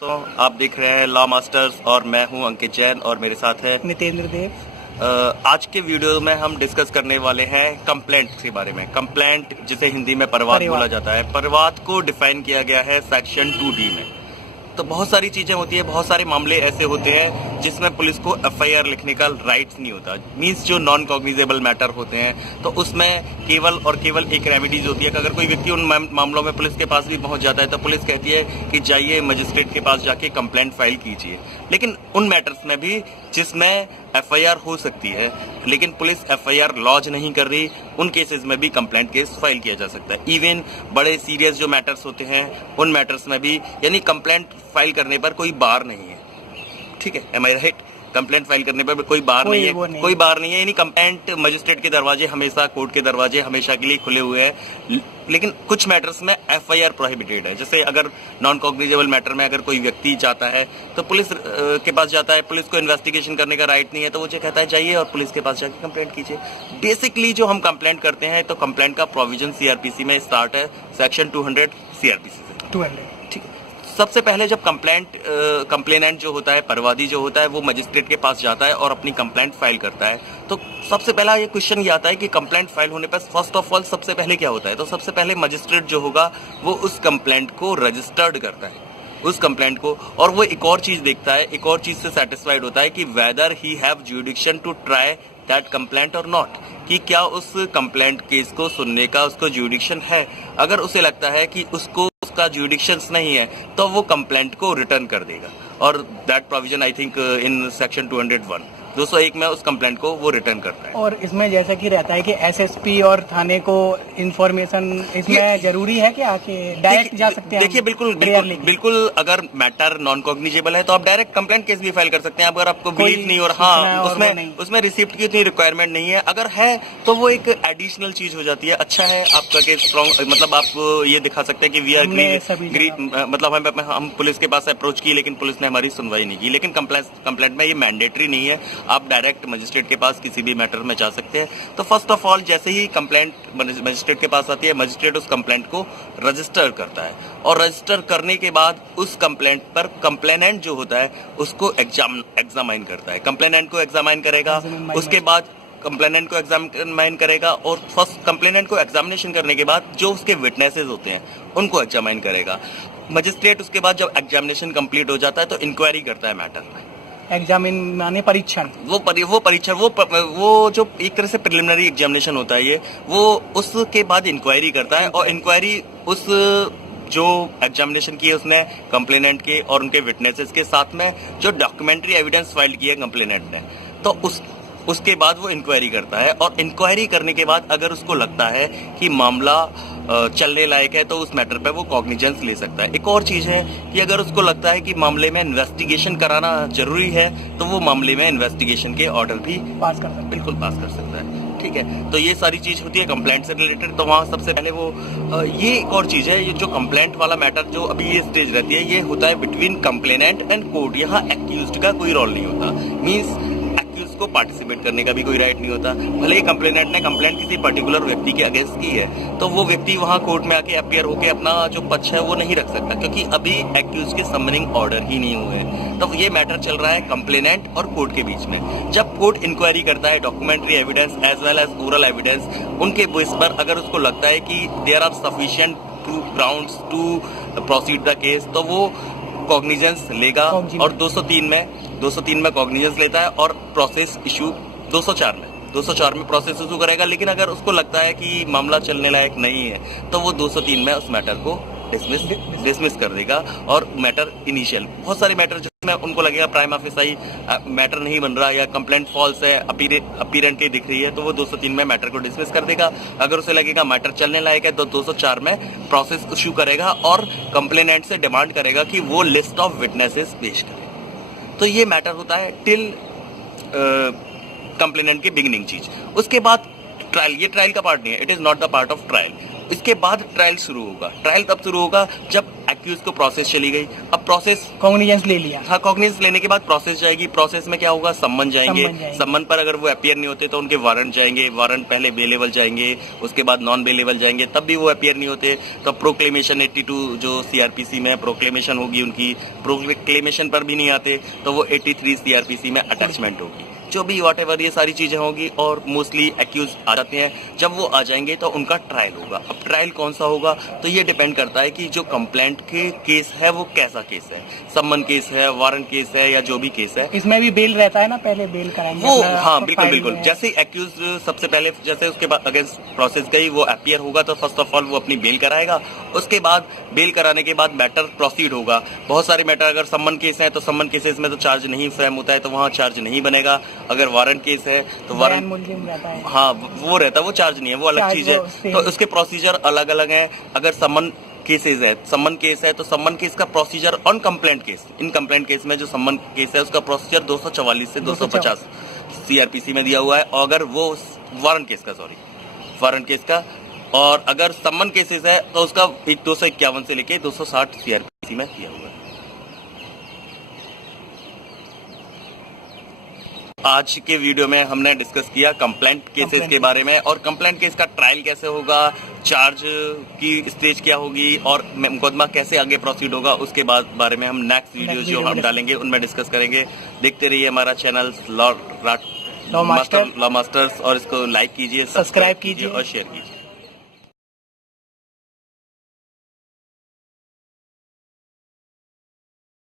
तो आप देख रहे हैं लॉ मास्टर्स और मैं हूं अंकित जैन और मेरे साथ है नितेंद्र देव। आज के वीडियो में हम डिस्कस करने वाले हैं कंप्लेंट के बारे में। कंप्लेंट जिसे हिंदी में परिवाद बोला जाता है, परिवाद को डिफाइन किया गया है सेक्शन 2D में। तो बहुत सारी चीजें होती है, बहुत सारे मामले ऐसे होते हैं जिसमें पुलिस को एफआईआर लिखने का राइट्स नहीं होता। मींस जो नॉन कॉग्निजेबल मैटर होते हैं तो उसमें केवल और केवल एक रेमेडीज होती है कि अगर कोई व्यक्ति उन मामलों में पुलिस के पास भी पहुंच जाता है तो पुलिस कहती है कि जाइए मजिस्ट्रेट के पास जाके कंप्लेंट फाइल कीजिए। लेकिन उन मैटर्स में भी जिसमें एफआईआर हो सकती है लेकिन पुलिस एफआईआर लॉन्च नहीं कर रही, उन केसेस में भी कंप्लेंट केस फाइल किया जा सकता है। इवन बड़े सीरियस जो मैटर्स होते हैं उन मैटर्स में भी, यानी कंप्लेंट फाइल करने पर कोई बार नहीं है। ठीक है, एम आई राइट? कंप्लेंट फाइल करने पर कोई बार नहीं है, कोई बार नहीं है। यानी कंप्लेंट मजिस्ट्रेट के दरवाजे हमेशा, कोर्ट के दरवाजे हमेशा के लिए खुले हुए हैं। लेकिन कुछ मैटर्स में एफआईआर प्रोहिबिटेड है। जैसे अगर नॉन कॉग्निजेबल मैटर में अगर कोई व्यक्ति जाता है तो पुलिस के पास जाता है, पुलिस को इन्वेस्टिगेशन करने का राइट नहीं है, तो वो जो कहता है जाइए और पुलिस के पास जाके कंप्लेंट कीजिए। बेसिकली जो हम कंप्लेंट करते हैं तो कंप्लेंट का प्रोविजन सीआरपीसी में स्टार्ट है सेक्शन 200 सीआरपीसी से। 200 ठीक है। सबसे पहले जब कंप्लेनेंट जो होता है, परिवादी जो होता है, वो मजिस्ट्रेट के पास जाता है और अपनी कंप्लेंट फाइल करता है तो सबसे पहला ये क्वेश्चन ये आता है कि कंप्लेंट फाइल होने पर फर्स्ट ऑफ ऑल सबसे पहले क्या होता है? तो सबसे पहले मजिस्ट्रेट जो होगा वो उस कंप्लेंट को रजिस्टर्ड करता है, उस कंप्लेंट को, और वो एक और चीज देखता है, एक और चीज से सेटिस्फाइड होता है कि whether he have jurisdiction to try that complaint और नॉट, कि क्या उस कंप्लेंट केस को सुनने का उसको जुडिक्शन है। अगर उसे लगता है कि उसका जुडिक्शंस नहीं है तो वो कंप्लेंट को रिटर्न कर देगा। और that provision I think in section 201 में उस कंप्लेंट को वो रिटर्न करता है। और इसमें जैसा कि रहता है कि एसएसपी और थाने को इंफॉर्मेशन इसमें जरूरी है कि आके डायरेक्ट जा सकते हैं। देखिए बिल्कुल अगर मैटर नॉन कॉग्निजेबल है तो आप डायरेक्ट कंप्लेंट केस भी फाइल कर सकते हैं अगर आपको बिलीव नहीं और हाँ उसमें रिसिप्ट की उतनी रिक्वायरमेंट नहीं है। अगर है तो वो एक एडिशनल चीज हो जाती है। अच्छा है आपका केस स्ट्रॉन्ग, मतलब आप ये दिखा सकते हैं कि वी आर मतलब हम पुलिस के पास अप्रोच की लेकिन पुलिस ने हमारी सुनवाई नहीं की। लेकिन कंप्लेंट में ये मैंडेटरी नहीं है, आप डायरेक्ट मजिस्ट्रेट के पास किसी भी मैटर में जा सकते हैं। तो फर्स्ट ऑफ ऑल जैसे ही कंप्लेंट मजिस्ट्रेट के पास आती है, मजिस्ट्रेट उस कंप्लेंट को रजिस्टर करता है और रजिस्टर करने के बाद उस कंप्लेंट पर कंप्लेनेंट जो होता है उसको एग्जामाइन करता है। कंप्लेनेंट को एग्जामाइन करेगा, उसके बाद कंप्लेनेंट को एग्जामिन करेगा और फर्स्ट कंप्लेनेंट को एग्जामिनेशन करने के बाद जो उसके विटनेसेस होते हैं उनको एग्जामिन करेगा मजिस्ट्रेट। उसके बाद जब एग्जामिनेशन कंप्लीट हो जाता है तो इंक्वायरी करता है मैटर में। एग्जामिन माने परीक्षण, वो परीक्षण, वो जो एक तरह से प्रिलिमिनरी एग्जामिनेशन होता है ये, वो उसके बाद इंक्वायरी करता है। और इंक्वायरी उस जो एग्जामिनेशन की है उसने कंप्लेनेंट के और उनके विटनेसेस के साथ में जो डॉक्यूमेंट्री एविडेंस फाइल की है कंप्लेनेंट ने, तो उसके बाद वो इंक्वायरी करता है। और इंक्वायरी करने के बाद अगर उसको लगता है कि मामला चलने लायक है तो उस मैटर पे वो कॉग्निजेंस ले सकता है। एक और चीज है कि अगर उसको लगता है कि मामले में इन्वेस्टिगेशन कराना जरूरी है तो वो मामले में इन्वेस्टिगेशन के ऑर्डर भी पास कर सकता है, बिल्कुल पास कर सकता है। ठीक है, तो ये सारी चीज होती है कंप्लेंट से रिलेटेड। तो वहाँ सबसे पहले वो ये एक और चीज है, ये जो कंप्लेंट वाला मैटर जो अभी ये स्टेज रहती है ये होता है बिटवीन कंप्लेनेंट एंड कोर्ट। यहाँ एक्यूज्ड का कोई रोल नहीं होता। मीन्स को पार्टिसिपेट करने का भी कोई राइट नहीं होता। भले ही कंप्लेनेंट ने कंप्लेंट किसी पर्टिकुलर व्यक्ति के अगेंस्ट की है तो वो व्यक्ति वहां कोर्ट में आके अपीयर होके अपना जो पक्ष है वो नहीं रख सकता क्योंकि अभी एक्यूज के समनिंग ऑर्डर ही नहीं हुए। तो ये मैटर चल रहा है कंप्लेनेंट और कोर्ट के बीच में। जब कोर्ट इंक्वायरी करता है, documentary evidence as well as oral evidence, उनके बेस पर अगर उसको लगता है कि there are sufficient grounds to proceed the case तो वो कॉग्निजेंस लेगा। और 203 में कॉग्निजेंस लेता है और प्रोसेस इशू 204 में प्रोसेस इशू करेगा। लेकिन अगर उसको लगता है कि मामला चलने लायक नहीं है तो वो 203 में उस मैटर को डिसमिस कर देगा। और मैटर इनिशियल, बहुत सारे मैटर जिसमें उनको लगेगा प्राइमा फेसाई मैटर नहीं बन रहा या कंप्लेंट फॉल्स है, अपीरेंटली दिख रही है, तो वो 203 में मैटर को डिसमिस कर देगा। अगर उसे लगेगा मैटर चलने लायक है तो 204 में प्रोसेस इशू करेगा और कंप्लेनेंट से डिमांड करेगा कि वो लिस्ट ऑफ विटनेसेस पेश करे। तो ये मैटर होता है टिल कंप्लेनेंट की बिगिनिंग चीज। उसके बाद ट्रायल, ये ट्रायल का पार्ट नहीं है, it is not the part of trial. इसके बाद ट्रायल शुरू होगा। ट्रायल तब शुरू होगा जब एक्यूज को प्रोसेस चली गई। अब प्रोसेस कॉग्निजेंस ले लिया। हाँ, कॉग्निजेंस लेने के बाद प्रोसेस जाएगी। प्रोसेस में क्या होगा, सम्मन जाएंगे। सम्मन पर अगर वो अपीयर नहीं होते तो उनके वारंट जाएंगे। वारंट पहले बेलेबल जाएंगे, उसके बाद नॉन बेलेबल जाएंगे, तब भी वो अपीयर नहीं होते तो प्रोक्लेमेशन 82 जो सीआरपीसी में प्रोक्लेमेशन होगी उनकी, प्रोक्लेमेशन पर भी नहीं आते तो वो 83 सीआरपीसी में अटैचमेंट होगी। जो भी व्हाटएवर ये सारी चीजें होंगी और मोस्टली एक्यूज आ जाते हैं। जब वो आ जाएंगे तो उनका ट्रायल होगा। अब ट्रायल कौन सा होगा तो ये डिपेंड करता है कि जो कंप्लेंट के केस है वो कैसा केस है, सम्मन केस है, वारंट केस है या जो भी केस है। इसमें भी बेल रहता है ना, पहले बेल कराएंगे वो हाँ बिल्कुल बिल्कुल। जैसे एक्यूज सबसे पहले जैसे उसके बाद अगेंस्ट प्रोसेस गई, वो अपीयर होगा तो फर्स्ट ऑफ ऑल वो अपनी बेल कराएगा। उसके बाद बेल कराने के बाद मैटर प्रोसीड होगा। बहुत सारे मैटर, अगर सम्मन केस है तो सम्मन केसेस में तो चार्ज नहीं फ्रेम होता है तो वहाँ चार्ज नहीं बनेगा। अगर वारंट केस है तो वारंट हाँ वो रहता है, वो चार्ज नहीं है, वो अलग चीज है। तो उसके प्रोसीजर अलग अलग हैं। अगर सम्मन केसेस है, सम्मन केस है तो सम्मन केस का procedure on complaint case, in complaint case में जो सम्मन केस है उसका प्रोसीजर 244 से 250 सीआरपीसी में दिया हुआ है। और अगर वो वारंट केस का और अगर सम्मन केसेस है तो उसका 251 से लेके 260 सीआरपीसी में दिया हुआ है। आज के वीडियो में हमने डिस्कस किया कंप्लेंट केसेस के बारे में और कंप्लेंट केस का ट्रायल कैसे होगा, चार्ज की स्टेज क्या होगी और मुकदमा कैसे आगे प्रोसीड होगा, उसके बाद बारे में हम नेक्स्ट वीडियो जो हम डालेंगे उनमें डिस्कस करेंगे। देखते रहिए हमारा चैनल लॉ मास्टर्स और इसको लाइक कीजिए, सब्सक्राइब कीजिए और शेयर कीजिए।